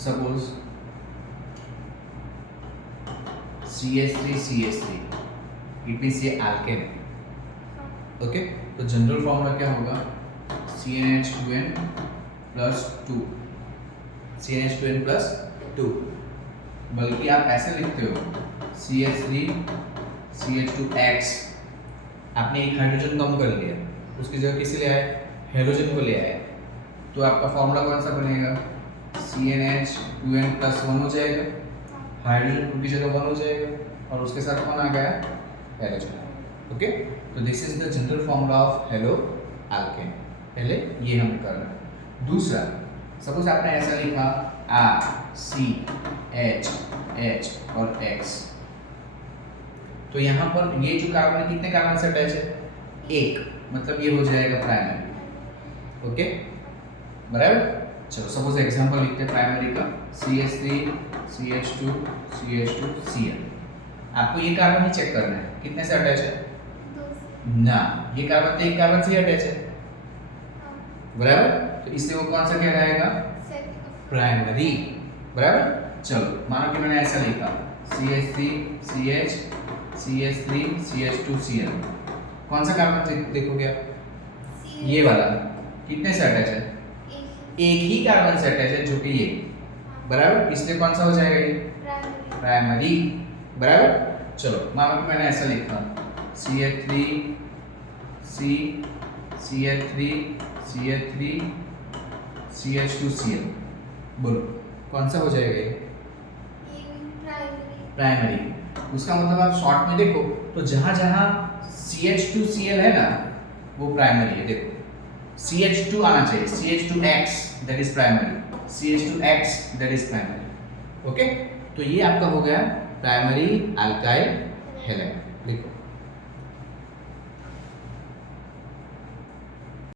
Suppose CH3 it means ये alkene है। Okay, तो जनरल फॉर्मूला क्या होगा? CnH2n प्लस 2, CnH2n प्लस 2, बल्कि आप ऐसे लिखते हो CH3CH2X। आपने एक हाइड्रोजन कम कर लिया, उसकी जगह किसे ले आए? हेलोजन को ले आए, तो आपका फॉर्मूला कौन सा बनेगा? CnH2n प्लस 1 हो जाएगा, हाइड्रोजन की जगह 1 हो जाएगा, और उसके साथ कौन आ गया? हेलोजन। ओके, तो this is the general formula of halo alkane. पहले ये हम कर रहे हैं। दूसरा, सपोज आपने ऐसा लिखा R C H H और X, तो यहाँ पर ये जो कार्बन है कितने कार्बन से अटैच है? एक, मतलब ये हो जाएगा प्राइमरी। ओके, बराबर। चलो सपोज एग्जांपल लिखते हैं प्राइमरी का CH3 CH2 CH2 Cl। आपको ये कार्बन ही चेक करना है कितने से अटैच है ना, ये कार्बन तो एक कार्बन से ही अटैच है, बराबर। तो इसलिए वो कौन सा कहलाएगा? प्राइमरी, बराबर। चलो मानो कि मैंने ऐसा लिखा CH3 CH CH3 CH2 Cl, कौन सा कार्बन से देखोगे आप? ये वाला कितने से अटैच है? एक ही कार्बन से अटैच है, जो कि ये, बराबर। इसलिए कौन सा हो जाएगा? ये प्राइमरी, बराबर। चलो मानो कि मैंने ऐसा लिखा CH3 CH3 CH3 CH2 Cl, बोलो कौन सा हो जाएगा? ये प्राइमरी। उसका मतलब आप शॉर्ट में देखो तो जहां जहां CH2 Cl है ना, वो प्राइमरी है। देखो CH2 आना चाहिए, CH2X that is primary, CH2X that is primary. Okay, तो ये आपका हो गया प्राइमरी अल्काइल हैलाइड। देखो